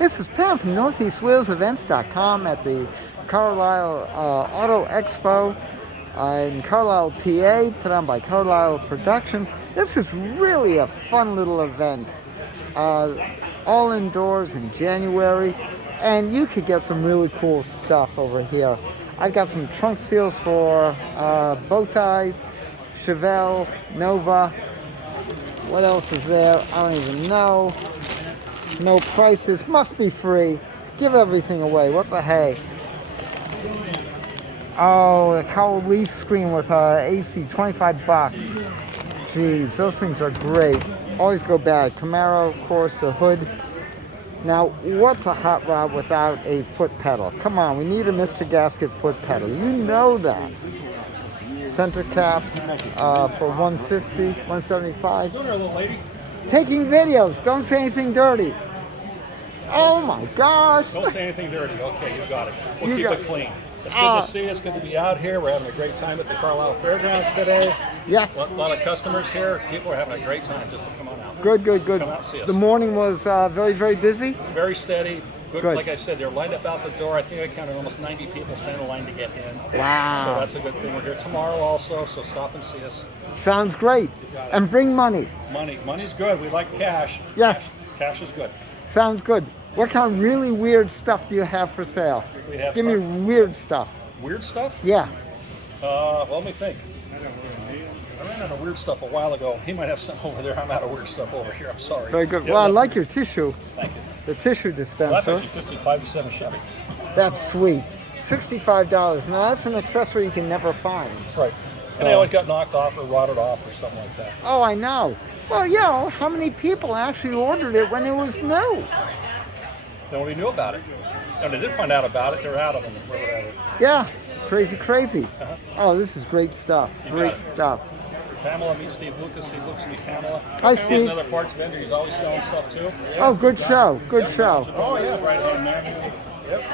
This is Pam from NortheastWalesEvents.com at the Carlisle Auto Expo in Carlisle, PA, put on by Carlisle Productions. This is really a fun little event, all indoors in January, and you could get some really cool stuff over here. I've got some trunk seals for bow ties, Chevelle, Nova. What else is there? I don't even know. No prices, must be free. Give everything away, what the hey. Oh, the cowl leaf screen with AC, 25 bucks. Jeez, those things are great. Always go bad. Camaro, of course, the hood. Now, what's a hot rod without a foot pedal? Come on, we need a Mr. Gasket foot pedal. You know that. Center caps for 150, 175. Taking videos, don't say anything dirty. Oh my gosh. Don't say anything dirty. Okay, you got it. We'll keep it clean. It's good to see you. It's good to be out here. We're having a great time at the Carlisle Fairgrounds today. Yes. A lot of customers here. People are having a great time just to come on out. Good, good, good. Come out and see us. The morning was very, very busy? Very steady. Good. Good. Like I said, they're lined up out the door. I think I counted almost 90 people standing in line to get in. Wow. So that's a good thing. We're here tomorrow also, so stop and see us. Sounds great. And bring money. Money's good. We like cash. Yes. Cash is good. Sounds good. What kind of really weird stuff do you have for sale? We have Give me weird stuff. Weird stuff? Yeah. Well, let me think. I ran out of weird stuff a while ago. He might have something over there. I'm out of weird stuff over here. I'm sorry. Very good. Yeah, Well, I like your tissue. Thank you. The tissue Well, that's dispenser. actually 55 Chevy. That's sweet. $65. Now that's an accessory you can never find. Right. So- And they always got knocked off or rotted off or something like that. Oh, I know. Well, you know, how many people actually ordered it when it was new? Nobody knew about it. And they did find out about it. They're out of them. Yeah. Crazy, crazy. Uh-huh. Oh, this is great stuff. You Great got it. stuff. Pamela, meet Steve Lucas. Steve Lucas, meet Pamela. Hi, He's Steve. another parts vendor. He's always selling stuff too. Oh, good show. Good show. Oh, yeah. Right hand there. Yep.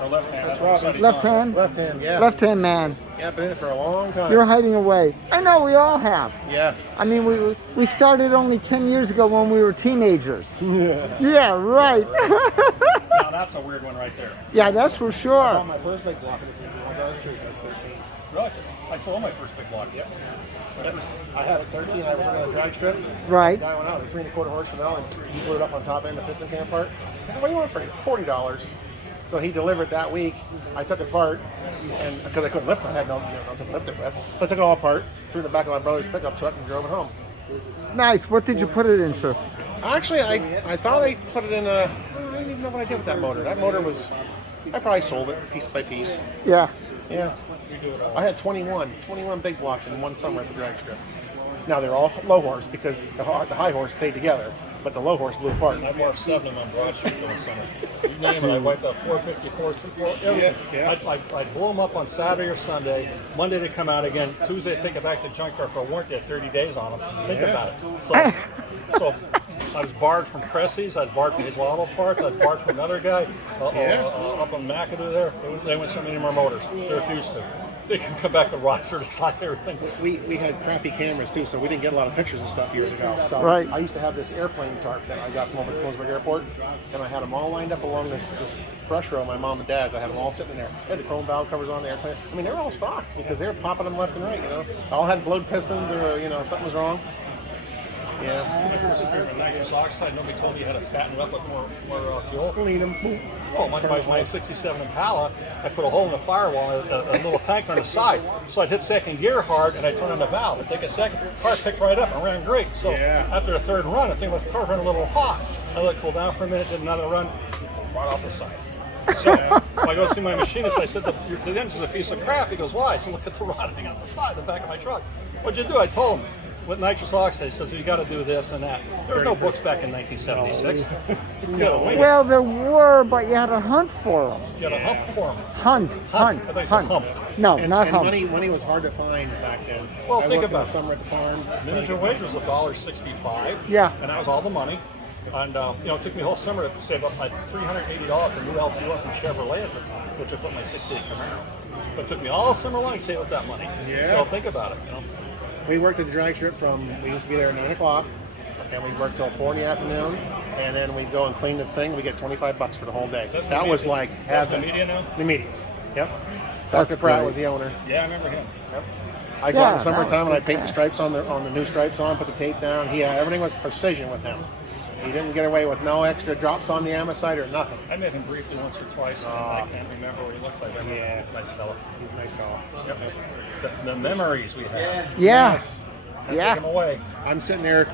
Or left hand. That's Robin. Left hand? Left hand, yeah. Left hand man. Yeah, been in it for a long time. You're hiding away. I know, we all have. Yeah. I mean, we started only 10 years ago when we were teenagers. Yeah, right. Now that's a weird one right there. Yeah, that's for I sure. bought my first big block of this thing. That was true. I was 13. Really? I sold my first big block. Yep. I had it 13. I was running a drag strip. Right. The guy went out, a 3¼ horse Chanel, and he put it up on top end, the piston cam part. I said, what do you want for it? $40. So he delivered that week. I took it apart, and because I couldn't lift it, I had nothing to lift it with. So I took it all apart, threw it in the back of my brother's pickup truck, and drove it home. Nice. What did you put it into? Actually, I thought I put it in a. I don't even know what I did with that motor. That motor was. I probably sold it piece by piece. Yeah. Yeah. I had 21 big blocks in one summer at the drag strip. Now they're all low horse because the high horse stayed together, but the low horse blew apart. I bought 7 of them on Broad Street in the summer. You name it, I wiped out 454, 340, everything. Yeah. I'd blow them up on Saturday or Sunday. Monday they come out again. Tuesday I'd take it back to junkyard for a warranty at 30 days on them. Think about it. So I was barred from Cressy's, I was barred from his Auto Parts, I was barred from another guy up on McAdoo there. They wouldn't send me any more motors. They refused to. They can come back and rot certified everything. We had crappy cameras too, so we didn't get a lot of pictures and stuff years ago. So Right. I used to have this airplane tarp that I got from over at Colesburg Airport, and I had them all lined up along this brush row. My mom and dad's, I had them all sitting there. They had the chrome valve covers on the airplane. I mean, they were all stock because they were popping them left and right. All had blowed pistons or something was wrong. Yeah. My first experiment with nitrous oxide, nobody told me you had to fatten it up with more fuel. Clean them. Oh, my 67 Impala, I put a hole in the firewall, a little tank on the side. So I'd hit second gear hard and I turn on the valve. I'd take a second, car picked right up and ran great. So after the third run, I think my car ran a little hot. I let it cool down for a minute, did another run, right off the side. So I go see my machinist, I said, the engine's a piece of crap. He goes, why? I said, look at the rotting out the side, the back of my truck. What'd you do? I told him. With nitrous oxide, he says, you got to do this and that. There was no books back in 1976. Well, there were, but you had to hunt for them. You had a hump for them. Hunt. I thought you said hump. No, not and hump. money was hard to find back then. Well, I think worked in about the it. summer at the farm. Minimum wage was $1.65. Yeah. And that was all the money. And it took me a whole summer to save up like $380 for new LT1 from Chevrolet at the time, which I put my '68 Camaro. But it took me all summer long to save up that money. Yeah. So think about it. We worked at the drag strip we used to be there at 9 o'clock, and we worked till 4 in the afternoon, and then we go and clean the thing. We get $25 for the whole day. That's That the was media- like That's the heaven. media now? The media. Yep. That's Dr. Pratt great. was the owner. Yeah, I remember him. Yep. I go out in the Yeah, that summertime was and I paint good. the stripes on the new stripes on, put the tape down. Everything was precision with him. He didn't get away with no extra drops on the amosite or nothing. I met him briefly once or twice. I can't remember what he looks like. I remember Yeah. he's a nice fellow. He's a nice fellow. Yep. The memories we have. Yeah. Take Yeah. him away. I'm sitting there.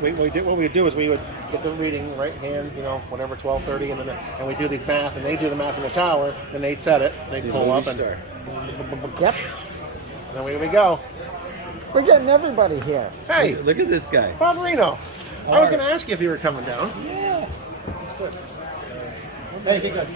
What we would do is we would get the reading right hand, whatever, 12:30, and we do the math, and they do the math in the tower, and they'd set it, they'd pull up, and Yep. then away we go. We're getting everybody here. Hey, Look at this guy. Bob Reno. I was going to ask you if you were coming down. Yeah. Hey, be good.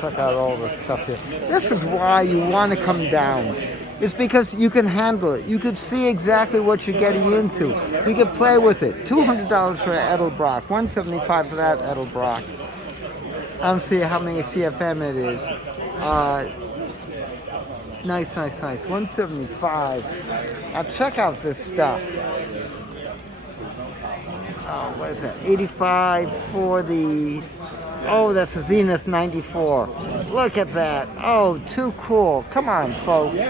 Check out all the stuff here. This is why you want to come down. It's because you can handle it. You can see exactly what you're getting into. You can play with it. $200 for Edelbrock, $175 for that Edelbrock. I don't see how many CFM it is. Nice. 175. Now check out this stuff. Oh, what is that? 85 for the. Oh, that's a Zenith 94. Look at that. Oh, too cool. Come on, folks.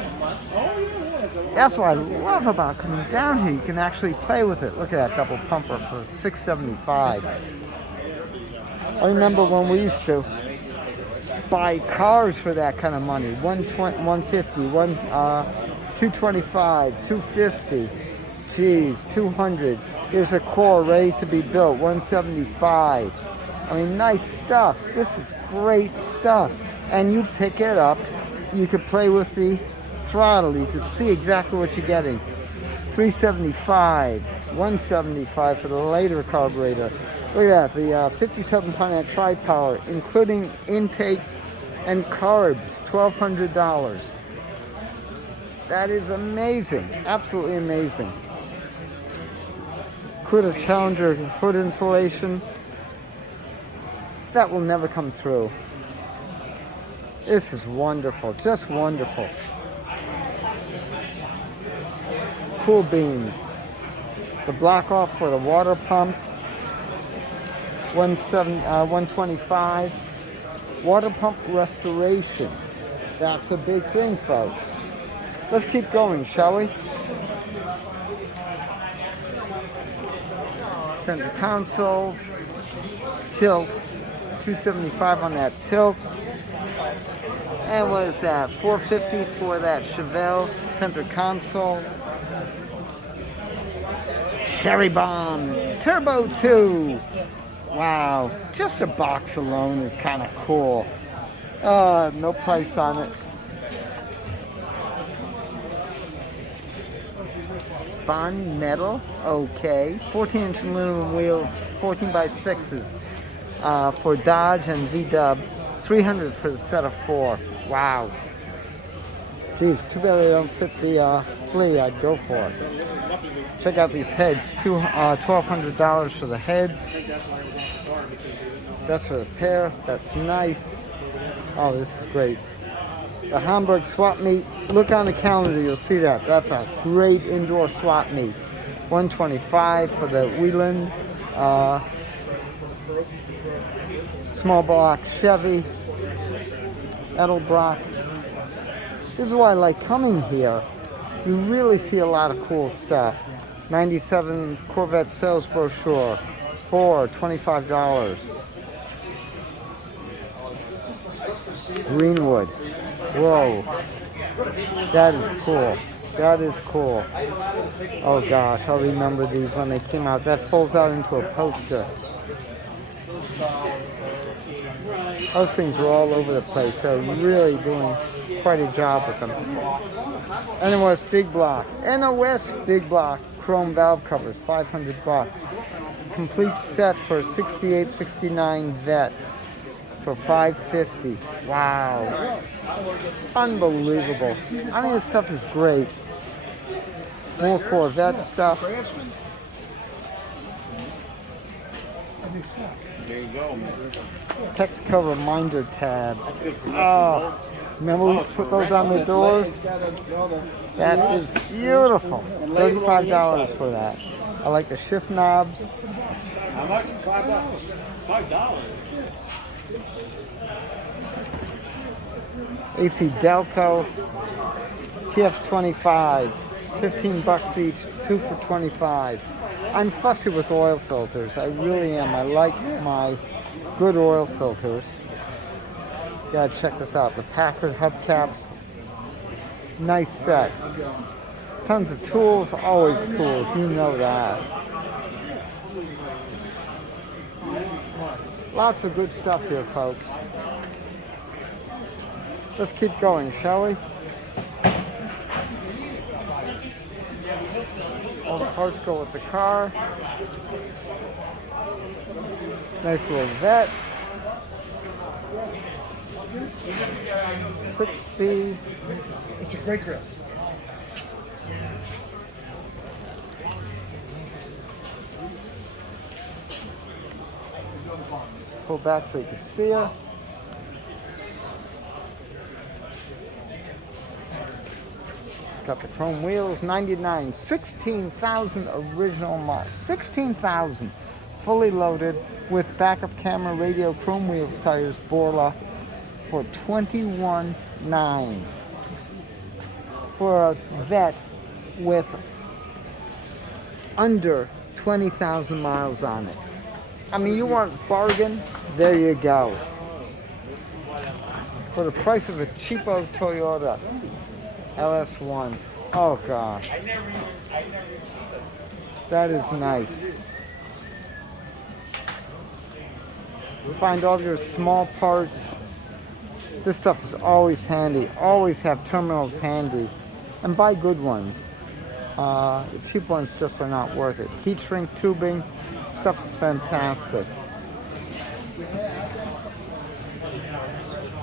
That's what I love about coming down here. You can actually play with it. Look at that double pumper for $675. I remember when we used to buy cars for that kind of money. 120, 150, 225, 250. Geez, 200. Here's a core ready to be built. 175. I mean, nice stuff. This is great stuff. And you pick it up. You could play with the throttle. You could see exactly what you're getting. 375, 175 for the later carburetor. Look at that, the 57-pound tri-power, including intake and carbs, $1,200. That is amazing, absolutely amazing. Cuda Challenger hood insulation. That will never come through. This is wonderful, just wonderful. Cool beams. The block off for the water pump. 125. Water pump restoration. That's a big thing, folks. Let's keep going, shall we? Center consoles. Tilt. 275 on that tilt. And what is that? 450 for that Chevelle center console. Cherry Bomb Turbo 2. Wow, just the box alone is kind of cool. No price on it. Fun metal, okay. 14-inch aluminum wheels, 14x6s for Dodge and V-Dub. 300 for the set of 4. Wow. Geez, too bad they don't fit the flea. I'd go for it. Check out these heads. $1,200 for the heads. That's for the pair. That's nice. Oh, this is great. The Hamburg swap meet. Look on the calendar. You'll see that. That's a great indoor swap meet. $125 for the Wieland. Small block Chevy. Edelbrock. This is why I like coming here. You really see a lot of cool stuff. 97 Corvette sales brochure for $25. Greenwood. Whoa. That is cool. That is cool. Oh gosh, I remember these when they came out. That folds out into a poster. Those things are all over the place. They're really doing quite a job with them. NOS Big Block. NOS Big Block. Chrome valve covers, $500. Complete set for 68, 69 Vet for $550. Wow. Unbelievable. I mean, this stuff is great. More Corvette stuff. There you go, man. Texaco reminder tab. Oh, Remember we used to put those on the doors? That is beautiful. $35 for that. I like the shift knobs. How much? $5. $5. AC Delco PF25s, 15 bucks each, 2 for 25. I'm fussy with oil filters. I really am. I like my good oil filters. Gotta check this out. The Packard hubcaps. Nice set. Tons of tools, always tools. You know that. Lots of good stuff here, folks. Let's keep going, shall we? All the parts go with the car. Nice little vet. 6-speed. It's a great grill. Pull back so you can see her. It's got the chrome wheels, 99, 16,000 original miles, 16,000 fully loaded with backup camera, radio, chrome wheels, tires, Borla for $21,900 for a vet with under 20,000 miles on it. I mean, you want bargain? There you go. For the price of a cheapo Toyota LS1. Oh gosh. That is nice. You find all your small parts. This stuff is always handy. Always have terminals handy. And buy good ones. The cheap ones just are not worth it. Heat shrink tubing. Stuff is fantastic.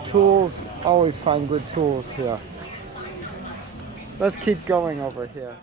Tools, always find good tools here. Let's keep going over here.